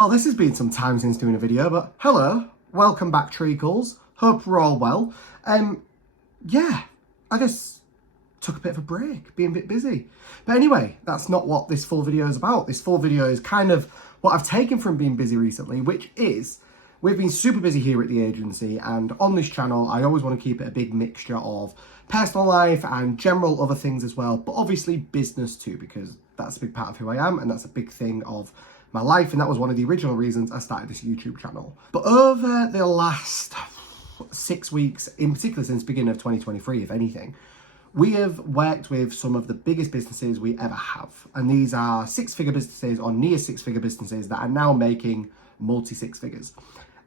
Well, this has been some time since doing a video, but hello, welcome back Treacles. Hope we're all well. Yeah, I just took a bit of a break, being a bit busy. But anyway, that's not what this full video is about. This full video is kind of what I've taken from being busy recently, which is we've been super busy here at the agency, and on this channel, I always want to keep it a big mixture of personal life and general other things as well, but obviously business too, because that's a big part of who I am, and that's a big thing of my life, and that was one of the original reasons I started this YouTube channel. But over the last 6 weeks, in particular since the beginning of 2023, if anything, we have worked with some of the biggest businesses we ever have. And these are six-figure businesses or near six-figure businesses that are now making multi-six figures.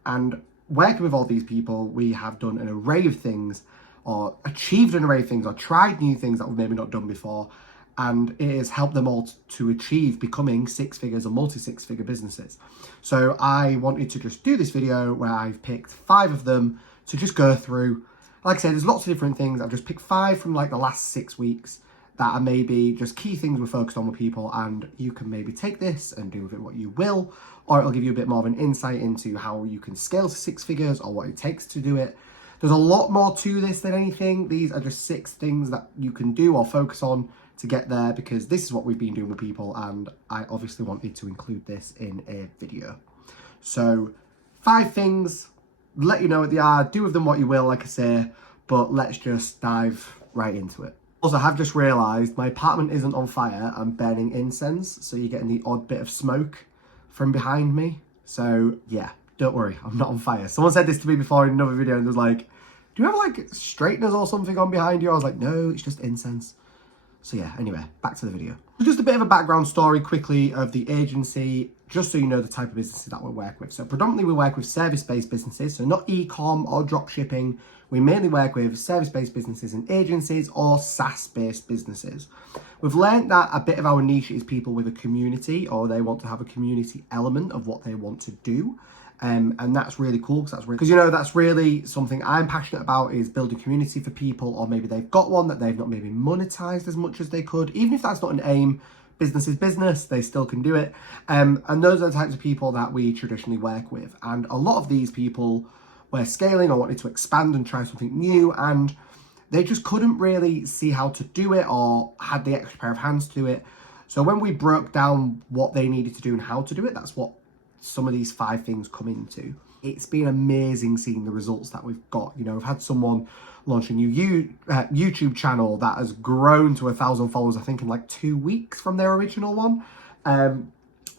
And working with all these people, we have done an array of things, or achieved an array of things, or tried new things that we've maybe not done before. And it has helped them all to achieve becoming six figures or multi-six figure businesses. So I wanted to just do this video where I've picked 5 of them to just go through. Like I said, there's lots of different things. I've just picked 5 from like the last 6 weeks that are maybe just key things we're focused on with people, and you can maybe take this and do with it what you will, or it'll give you a bit more of an insight into how you can scale to 6 figures or what it takes to do it. There's a lot more to this than anything. These are just 6 things that you can do or focus on to get there, because this is what we've been doing with people, and I obviously wanted to include this in a video. So 5 things, let you know what they are, do with them what you will, like I say, but let's just dive right into it. Also, I have just realised my apartment isn't on fire. I'm burning incense, so you're getting the odd bit of smoke from behind me. So yeah, don't worry, I'm not on fire. Someone said this to me before in another video and was like, do you have like straighteners or something on behind you? I was like, no, it's just incense. So yeah, anyway, back to the video. Just a bit of a background story quickly of the agency, just so you know the type of businesses that we work with. So predominantly we work with service-based businesses, so not e-com or drop shipping. We mainly work with service-based businesses and agencies or SaaS-based businesses. We've learned that a bit of our niche is people with a community, or they want to have a community element of what they want to do. And that's really cool, because you know, that's really something I'm passionate about, is building community for people, or maybe they've got one that they've not maybe monetized as much as they could. Even if that's not an aim, business is business, they still can do it. And those are the types of people that we traditionally work with. And a lot of these people were scaling or wanted to expand and try something new, and they just couldn't really see how to do it or had the extra pair of hands to do it. So when we broke down what they needed to do and how to do it, that's what some of these 5 things come into. It's been amazing seeing the results that we've got. You know, we've had someone launch a new YouTube channel that has grown to 1,000 followers, I think, in like 2 weeks from their original one.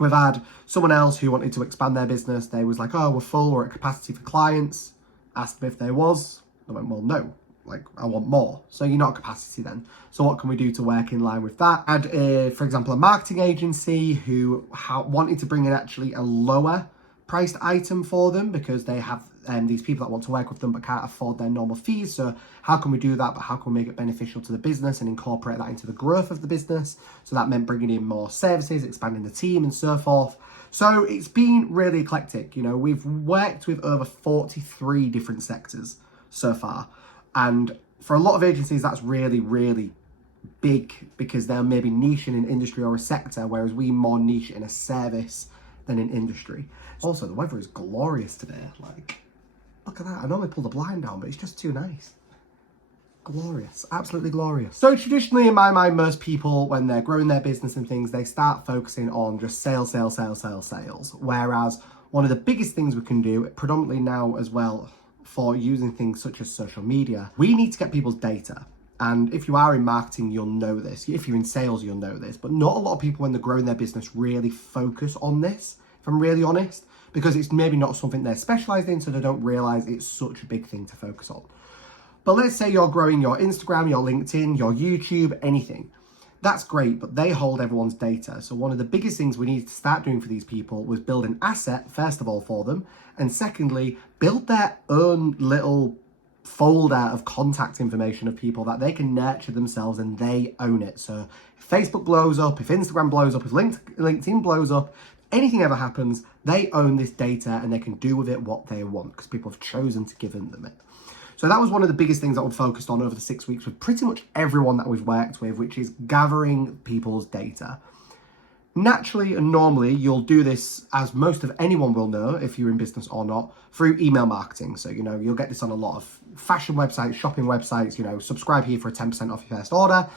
We've had someone else who wanted to expand their business. They was like, oh, we're full, we're at capacity for clients. Asked them if there was. They went, well, no. Like, I want more. So you're not at capacity then. So what can we do to work in line with that? Had, for example, a marketing agency who wanted to bring in actually a lower priced item for them, because they have these people that want to work with them but can't afford their normal fees. So how can we do that? But how can we make it beneficial to the business and incorporate that into the growth of the business? So that meant bringing in more services, expanding the team and so forth. So it's been really eclectic. You know, we've worked with over 43 different sectors so far. And for a lot of agencies, that's really, really big, because they're maybe niche in an industry or a sector, whereas we more niche in a service than in industry. Also, the weather is glorious today. Like, look at that. I normally pull the blind down, but it's just too nice. Glorious, absolutely glorious. So traditionally, in my mind, most people, when they're growing their business and things, they start focusing on just sales. Whereas one of the biggest things we can do, predominantly now as well, for using things such as social media, we need to get people's data. And if you are in marketing, you'll know this. If you're in sales, you'll know this. But not a lot of people, when they're growing their business, really focus on this, if I'm really honest, because it's maybe not something they're specialized in, so they don't realize it's such a big thing to focus on. But let's say you're growing your Instagram, your LinkedIn, your YouTube, anything. That's great, but they hold everyone's data. So one of the biggest things we needed to start doing for these people was build an asset, first of all, for them. And secondly, build their own little folder of contact information of people that they can nurture themselves, and they own it. So if Facebook blows up, if Instagram blows up, if LinkedIn blows up, anything ever happens, they own this data and they can do with it what they want, because people have chosen to give them it. So that was one of the biggest things that we've focused on over the 6 weeks with pretty much everyone that we've worked with, which is gathering people's data. Naturally and normally, you'll do this, as most of anyone will know, if you're in business or not, through email marketing. So, you'll get this on a lot of fashion websites, shopping websites, subscribe here for a 10% off your first order.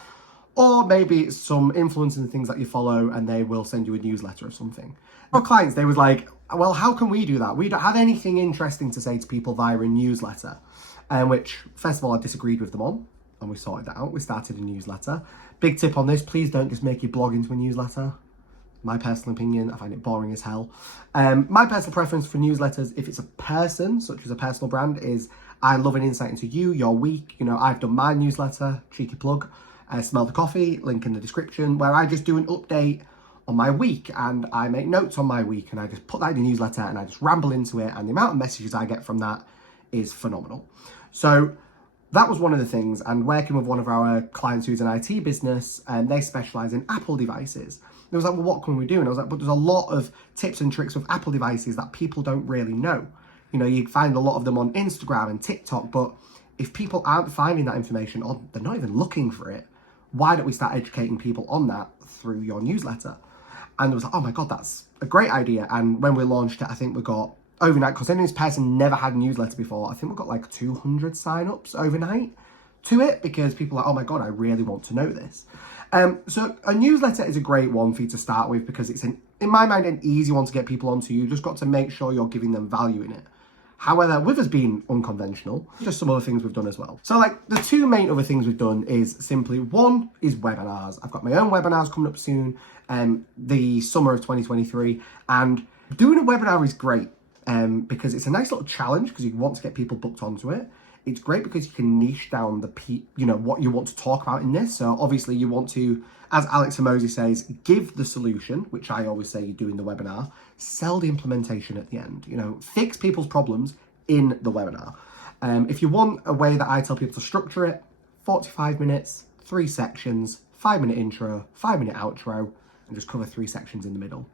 Or maybe it's some influencers and things that you follow and they will send you a newsletter or something. Our clients, they was like, well, how can we do that? We don't have anything interesting to say to people via a newsletter. Which, first of all, I disagreed with them on, and we sorted that out. We started a newsletter. Big tip on this, please don't just make your blog into a newsletter. My personal opinion, I find it boring as hell. My personal preference for newsletters, if it's a person, such as a personal brand, is I love an insight into you, your week. I've done my newsletter, cheeky plug, Smell the Coffee, link in the description, where I just do an update on my week and I make notes on my week and I just put that in the newsletter and I just ramble into it, and the amount of messages I get from that is phenomenal. So that was one of the things, and working with one of our clients who's an IT business, and they specialize in Apple devices. It was like, well, what can we do? And I was like, but there's a lot of tips and tricks with Apple devices that people don't really know. You find a lot of them on Instagram and TikTok, but if people aren't finding that information or they're not even looking for it, why don't we start educating people on that through your newsletter? And it was like, oh my God, that's a great idea. And when we launched it, I think we got overnight, because this person never had a newsletter before, I think we got like 200 signups overnight to it, because people are like, oh my God, I really want to know this. So a newsletter is a great one for you to start with, because it's, in my mind, an easy one to get people onto. You just got to make sure you're giving them value in it. However, with us being unconventional, just some other things we've done as well. So the two main other things we've done is simply, one is webinars. I've got my own webinars coming up soon, the summer of 2023, and doing a webinar is great because it's a nice little challenge, because you want to get people booked onto it. It's great because you can niche down what you want to talk about in this. So obviously you want to, as Alex Hormozi says, give the solution, which I always say you do in the webinar, sell the implementation at the end. Fix people's problems in the webinar. If you want a way that I tell people to structure it, 45 minutes, 3 sections, 5-minute intro, 5-minute outro, and just cover 3 sections in the middle.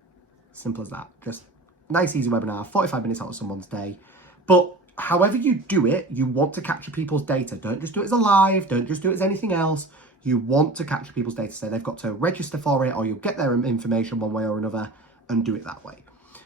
Simple as that. Just nice, easy webinar, 45 minutes out of someone's day. But however you do it, you want to capture people's data. Don't just do it as a live, don't just do it as anything else. You want to capture people's data, so they've got to register for it, or you'll get their information one way or another, and do it that way.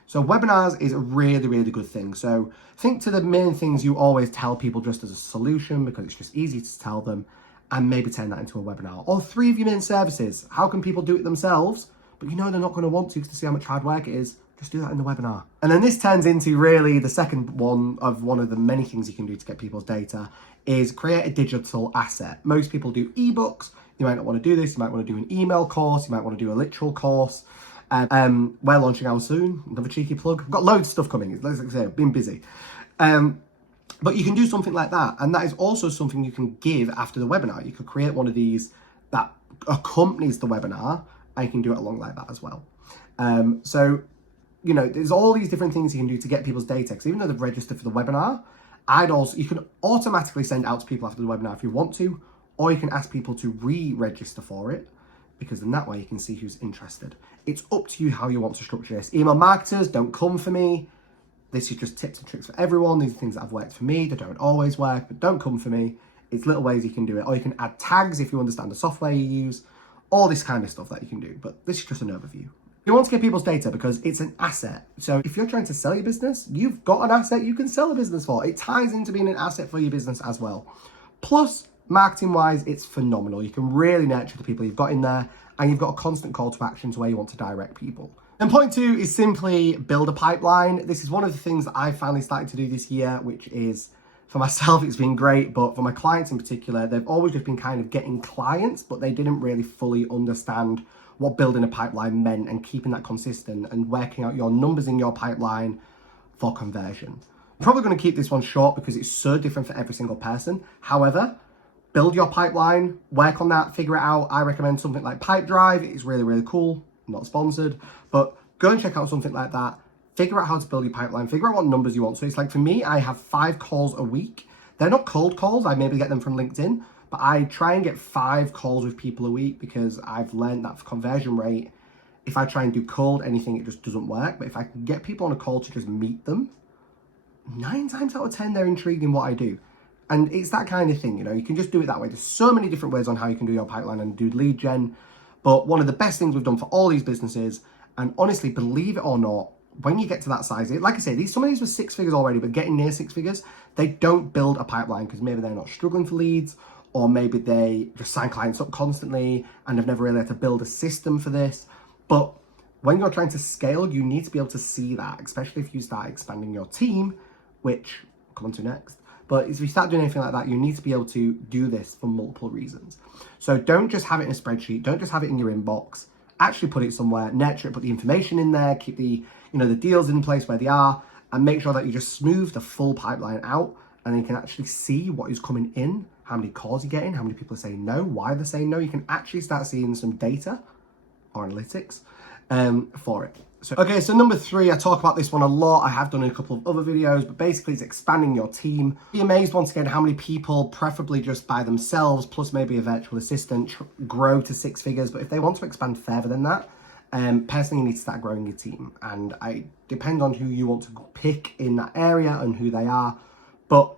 So webinars is a really, really good thing. So think to the main things you always tell people just as a solution, because it's just easy to tell them, and maybe turn that into a webinar. Or 3 of your main services. How can people do it themselves, but they're not going to want to, because they see how much hard work it is? Just do that in the webinar. And then this turns into really the second one of the many things you can do to get people's data, is create a digital asset. Most people do ebooks. You might not want to do this. You might want to do an email course. You might want to do a literal course. We're launching ours soon. Another cheeky plug. I've got loads of stuff coming. Like I say, I've been busy. But you can do something like that. And that is also something you can give after the webinar. You could create one of these that accompanies the webinar, and you can do it along like that as well. There's all these different things you can do to get people's data, because even though they've registered for the webinar, you can automatically send out to people after the webinar if you want to, or you can ask people to re-register for it, because then that way you can see who's interested. It's up to you how you want to structure this. Email marketers, don't come for me. This is just tips and tricks for everyone. These are things that have worked for me. They don't always work, but don't come for me. It's little ways you can do it. Or you can add tags if you understand the software you use. All this kind of stuff that you can do. But this is just an overview. You want to get people's data because it's an asset. So if you're trying to sell your business, you've got an asset you can sell a business for. It ties into being an asset for your business as well. Plus, marketing-wise, it's phenomenal. You can really nurture the people you've got in there, and you've got a constant call to action to where you want to direct people. And point 2 is simply build a pipeline. This is one of the things that I finally started to do this year, which is, for myself, it's been great, but for my clients in particular, they've always just been kind of getting clients, but they didn't really fully understand what building a pipeline meant and keeping that consistent and working out your numbers in your pipeline for conversion. I'm probably going to keep this one short because it's so different for every single person. However, build your pipeline, work on that, figure it out. I recommend something like Pipedrive. It's really, really cool. Not sponsored, but go and check out something like that. Figure out how to build your pipeline, figure out what numbers you want. So it's like, for me, I have 5 calls a week. They're not cold calls. I maybe get them from LinkedIn, but I try and get 5 calls with people a week, because I've learned that for conversion rate, if I try and do cold anything, it just doesn't work. But if I can get people on a call to just meet them, 9 times out of 10, they're intrigued in what I do. And it's that kind of thing, you can just do it that way. There's so many different ways on how you can do your pipeline and do lead gen. But one of the best things we've done for all these businesses, and honestly, believe it or not, when you get to that size, like I say, some of these were 6 figures already, but getting near 6 figures, they don't build a pipeline because maybe they're not struggling for leads, or maybe they just sign clients up constantly and have never really had to build a system for this. But when you're trying to scale, you need to be able to see that, especially if you start expanding your team, which I'll come on to next. But if you start doing anything like that, you need to be able to do this for multiple reasons. So don't just have it in a spreadsheet. Don't just have it in your inbox. Actually put it somewhere, nurture it, put the information in there, keep the deals in place where they are, and make sure that you just smooth the full pipeline out, and then you can actually see what is coming in, how many calls you're getting, how many people are saying no, why they're saying no. You can actually start seeing some data or analytics for it. So number 3, I talk about this one a lot. I have done in a couple of other videos, but basically it's expanding your team. Be amazed once again how many people, preferably just by themselves, plus maybe a virtual assistant, grow to 6 figures. But if they want to expand further than that, personally you need to start growing your team. And I depend on who you want to pick in that area and who they are. But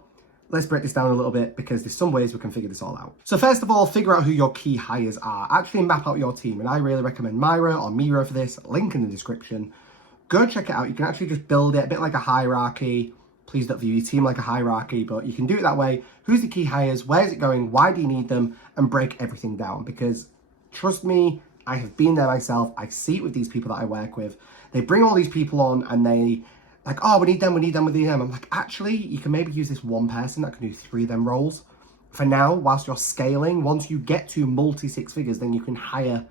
let's break this down a little bit because there's some ways we can figure this all out. So first of all, figure out who your key hires are. Actually map out your team. And I really recommend Miro or Miro for this. Link in the description. Go check it out. You can actually just build it a bit like a hierarchy. Please don't view your team like a hierarchy, but you can do it that way. Who's the key hires? Where's it going? Why do you need them? And break everything down. Because trust me, I have been there myself. I see it with these people that I work with. They bring all these people on and they like, oh, we need them. I'm like, actually, you can maybe use this one person that can do 3 of them roles. For now, whilst you're scaling, once you get to multi-6 figures, then you can hire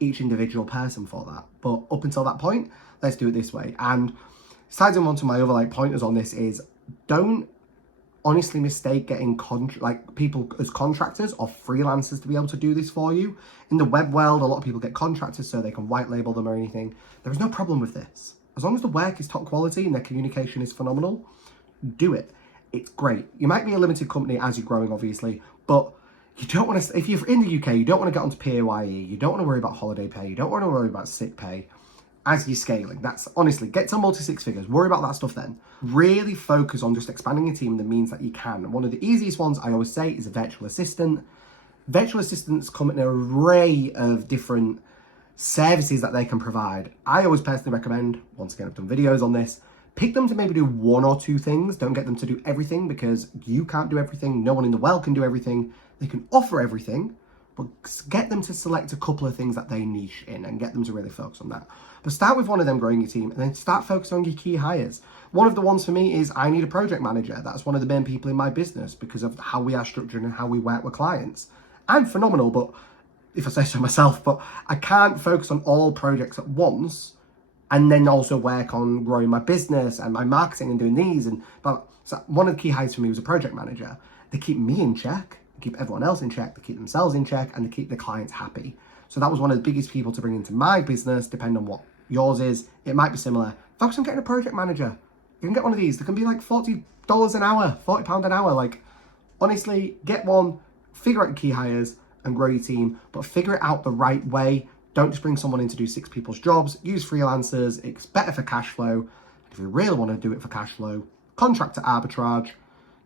each individual person for that. But up until that point, let's do it this way. And besides, one to my other pointers on this is don't honestly mistake getting people as contractors or freelancers to be able to do this for you. In the web world, a lot of people get contractors so they can white label them or anything. There is no problem with this. As long as the work is top quality and their communication is phenomenal, do it. It's great. You might be a limited company as you're growing, obviously, but you don't want to, if you're in the UK, you don't want to get onto PAYE, you don't want to worry about holiday pay, you don't want to worry about sick pay as you're scaling. That's honestly, get to multi-6 figures, worry about that stuff then. Really focus on just expanding your team in the means that you can. And one of the easiest ones I always say is a virtual assistant. Virtual assistants come in an array of different services that they can provide. I always personally recommend, once again, I've done videos on this, pick them to maybe do 1 or 2 things. Don't get them to do everything because you can't do everything. No one in the world can do everything. They can offer everything, but get them to select a couple of things that they niche in and get them to really focus on that. But start with one of them growing your team and then start focusing on your key hires. One of the ones for me is I need a project manager. That's one of the main people in my business because of how we are structured and how we work with clients. I'm phenomenal, but if I say so myself, but I can't focus on all projects at once and then also work on growing my business and my marketing and doing these. But so one of the key hires for me was a project manager. They keep me in check, they keep everyone else in check, they keep themselves in check, and they keep the clients happy. So that was one of the biggest people to bring into my business, depending on what yours is. It might be similar. Focus on getting a project manager. You can get one of these. They can be like $40 an hour, £40 an hour. Honestly, get one, figure out your key hires, and grow your team, but figure it out the right way. Don't just bring someone in to do 6 people's jobs. Use freelancers. It's better for cash flow. If you really want to do it for cash flow, contract to arbitrage.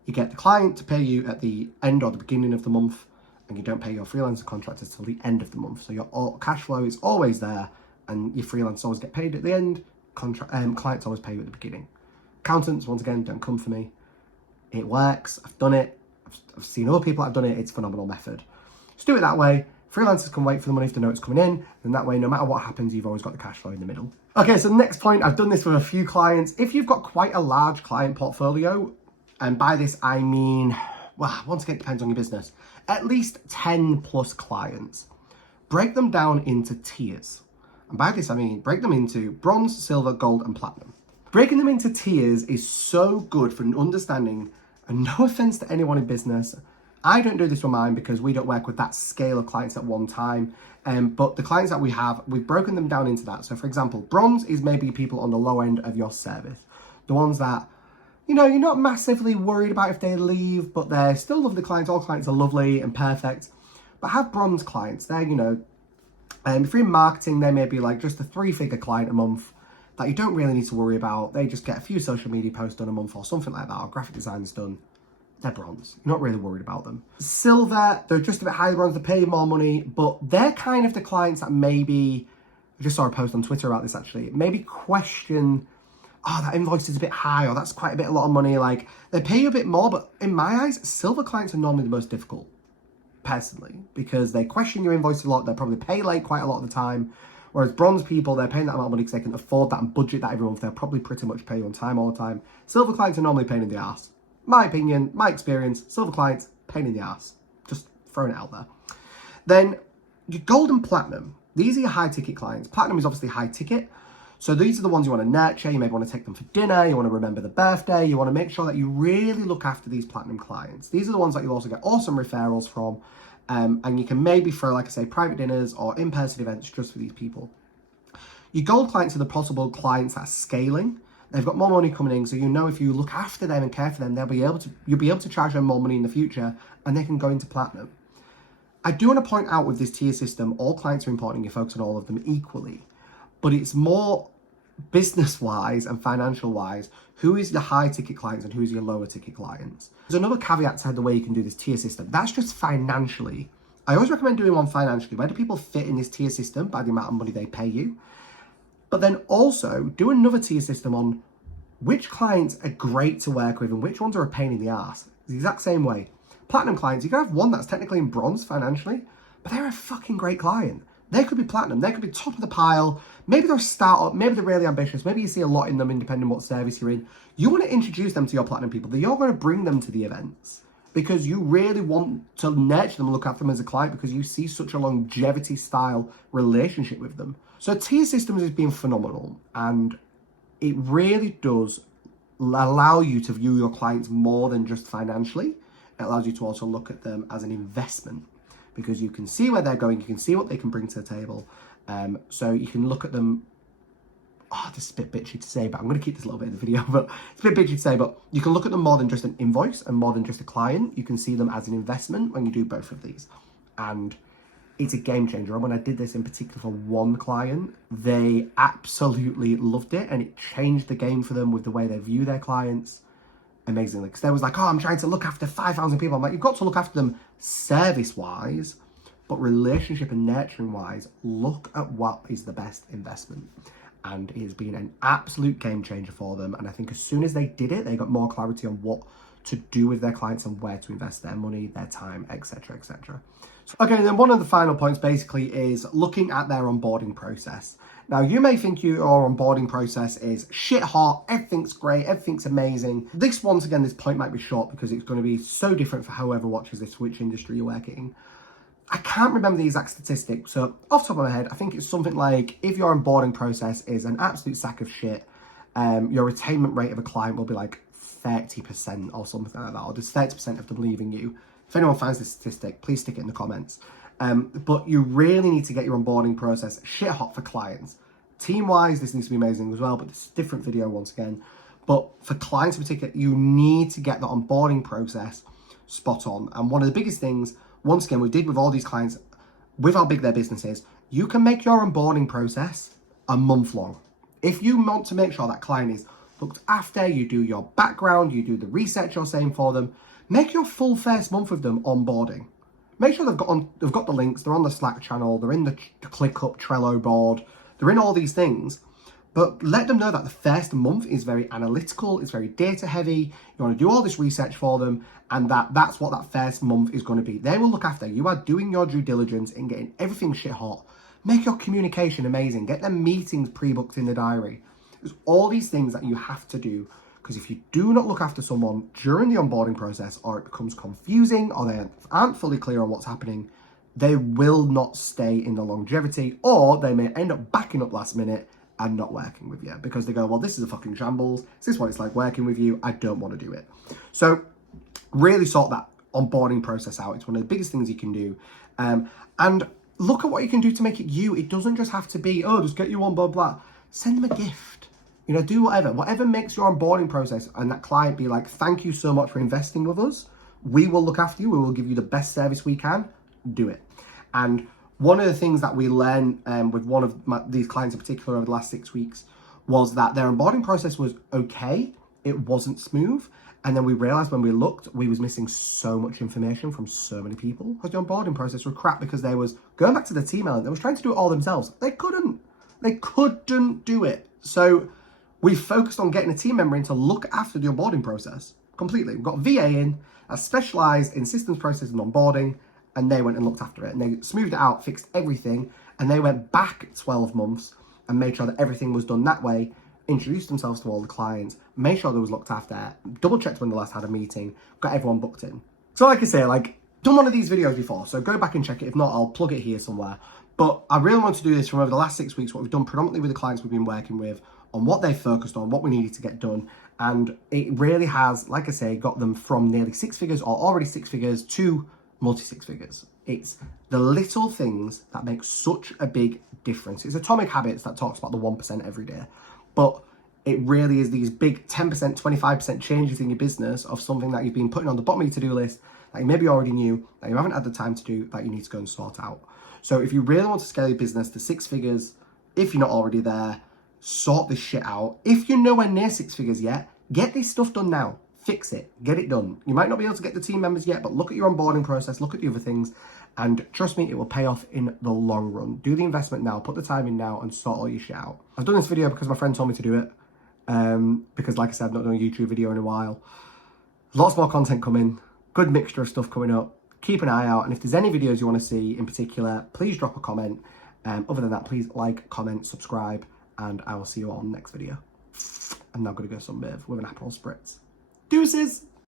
You get the client to pay you at the end or the beginning of the month, and you don't pay your freelancer contractors till the end of the month. So your cash flow is always there, and your freelancers always get paid at the end. Clients always pay you at the beginning. Accountants, once again, don't come for me. It works. I've done it. I've seen other people that have done it. It's a phenomenal method. Just do it that way. Freelancers can wait for the money if they know it's coming in. And that way, no matter what happens, you've always got the cash flow in the middle. Okay, so the next point, I've done this with a few clients. If you've got quite a large client portfolio, and by this I mean, well, once again, it depends on your business, at least 10 plus clients, break them down into tiers. And by this, I mean, break them into bronze, silver, gold, and platinum. Breaking them into tiers is so good for understanding, and no offense to anyone in business, I don't do this for mine because we don't work with that scale of clients at one time. But the clients that we have, we've broken them down into that. So for example, bronze is maybe people on the low end of your service. The ones that, you're not massively worried about if they leave, but they're still lovely clients. All clients are lovely and perfect. But have bronze clients. They're, if you're in marketing, they may be like just a 3-figure client a month that you don't really need to worry about. They just get a few social media posts done a month or something like that, or graphic designs done. they're bronze. You're not really worried about them. Silver, they're just a bit higher bronze, they pay more money, but they're kind of the clients that maybe, I just saw a post on Twitter about this actually, maybe question, oh, that invoice is a bit high, or that's quite a lot of money. Like, they pay you a bit more, but in my eyes, silver clients are normally the most difficult, personally, because they question your invoice a lot, they probably pay late quite a lot of the time, whereas bronze people, they're paying that amount of money because they can afford that and budget that every month, they'll probably pretty much pay you on time all the time. Silver clients are normally a pain in the arse. My opinion, my experience, silver clients, pain in the arse. Just throwing it out there. Then, your gold and platinum, these are your high ticket clients. Platinum is obviously high ticket. So these are the ones you want to nurture. You maybe want to take them for dinner. You want to remember the birthday. You want to make sure that you really look after these platinum clients. These are the ones that you'll also get awesome referrals from. And you can maybe throw, like I say, private dinners or in-person events just for these people. Your gold clients are the possible clients that are scaling. They've got more money coming in, so you know if you look after them and care for them, you'll be able to charge them more money in the future, and they can go into platinum. I do want to point out with this tier system, all clients are important and you focus on all of them equally. But it's more business-wise and financial-wise, who is your high-ticket clients and who is your lower-ticket clients. There's another caveat to the way you can do this tier system. That's just financially. I always recommend doing one financially. Where do people fit in this tier system by the amount of money they pay you? But then also do another tier system on which clients are great to work with and which ones are a pain in the ass. It's the exact same way. Platinum clients, you can have one that's technically in bronze financially, but they're a fucking great client. They could be platinum, they could be top of the pile, maybe they're a startup, maybe they're really ambitious, maybe you see a lot in them independent of what service you're in. You want to introduce them to your platinum people, that you're going to bring them to the events because you really want to nurture them and look after them as a client because you see such a longevity style relationship with them. So tier systems is being phenomenal, and it really does allow you to view your clients more than just financially. It allows you to also look at them as an investment because you can see where they're going, you can see what they can bring to the table. So you can look at them, this is a bit bitchy to say, but I'm going to keep this a little bit in the video, but it's a bit bitchy to say, but you can look at them more than just an invoice and more than just a client. You can see them as an investment when you do both of these. And it's a game changer. And when I did this in particular for one client, they absolutely loved it and it changed the game for them with the way they view their clients amazingly. Because they was like, I'm trying to look after 5,000 people. I'm like, you've got to look after them service-wise, but relationship and nurturing-wise, look at what is the best investment. And it has been an absolute game changer for them. And I think as soon as they did it, they got more clarity on what to do with their clients and where to invest their money, their time, etc., etc. Okay, and then one of the final points basically is looking at their onboarding process. Now, you may think your onboarding process is shit hot, everything's great, everything's amazing. This, once again, this point might be short because it's going to be so different for whoever watches this, which industry you're working in. I can't remember the exact statistic, so off the top of my head, I think it's something like if your onboarding process is an absolute sack of shit, your retainment rate of a client will be like 30% or something like that, or just 30% of them leaving you. If anyone finds this statistic, please stick it in the comments. But you really need to get your onboarding process shit hot for clients. Team-wise, this needs to be amazing as well, but this is a different video once again. But for clients in particular, you need to get the onboarding process spot on. And one of the biggest things, once again, we did with all these clients, with how big their business is, you can make your onboarding process a month long. If you want to make sure that client is looked after, you do your background, you do the research you're saying for them, make your full first month with them onboarding. Make sure they've got the links, they're on the Slack channel, they're in the ClickUp Trello board, they're in all these things. But let them know that the first month is very analytical, it's very data heavy, you want to do all this research for them, and that's what that first month is going to be. They will look after. You are doing your due diligence in getting everything shit hot. Make your communication amazing. Get them meetings pre-booked in the diary. There's all these things that you have to do, because if you do not look after someone during the onboarding process, or it becomes confusing, or they aren't fully clear on what's happening, they will not stay in the longevity, or they may end up backing up last minute and not working with you because they go, well, this is a fucking shambles. This is what it's like working with you. I don't want to do it. So really sort that onboarding process out. It's one of the biggest things you can do. And look at what you can do to make it you. It doesn't just have to be, just get you on, blah, blah. Send them a gift. Do whatever makes your onboarding process and that client be like, thank you so much for investing with us. We will look after you. We will give you the best service we can. Do it. And one of the things that we learned with one of these clients in particular over the last 6 weeks was that their onboarding process was okay. It wasn't smooth. And then we realised when we looked, we was missing so much information from so many people. Because the onboarding process was crap because they was going back to the team element. They was trying to do it all themselves. They couldn't. They couldn't do it. So we focused on getting a team member in to look after the onboarding process completely. We've got a VA in, specialised in systems process and onboarding, and they went and looked after it. And they smoothed it out, fixed everything, and they went back 12 months and made sure that everything was done that way, introduced themselves to all the clients, made sure they was looked after, double checked when they last had a meeting, got everyone booked in. So like I say, like, done one of these videos before, so go back and check it. If not, I'll plug it here somewhere. But I really want to do this from over the last 6 weeks, what we've done predominantly with the clients we've been working with, on what they focused on, what we needed to get done. And it really has, like I say, got them from nearly 6 figures or already 6 figures to multi-6 figures. It's the little things that make such a big difference. It's Atomic Habits that talks about the 1% every day. But it really is these big 10%, 25% changes in your business of something that you've been putting on the bottom of your to-do list that you maybe already knew, that you haven't had the time to do, that you need to go and sort out. So if you really want to scale your business to 6 figures, if you're not already there, sort this shit out. If you're nowhere near 6 figures yet, get this stuff done now. Fix it. Get it done. You might not be able to get the team members yet, but look at your onboarding process, look at the other things, and trust me, it will pay off in the long run. Do the investment now, put the time in now, and sort all your shit out. I've done this video because my friend told me to do it. Because like I said, I've not done a YouTube video in a while. Lots more content coming. Good mixture of stuff coming up. Keep an eye out, and if there's any videos you want to see in particular, please drop a comment. Other than that, please like, comment, subscribe, and I will see you all on the next video. I'm now going to go sunbathe with an Aperol Spritz. Deuces!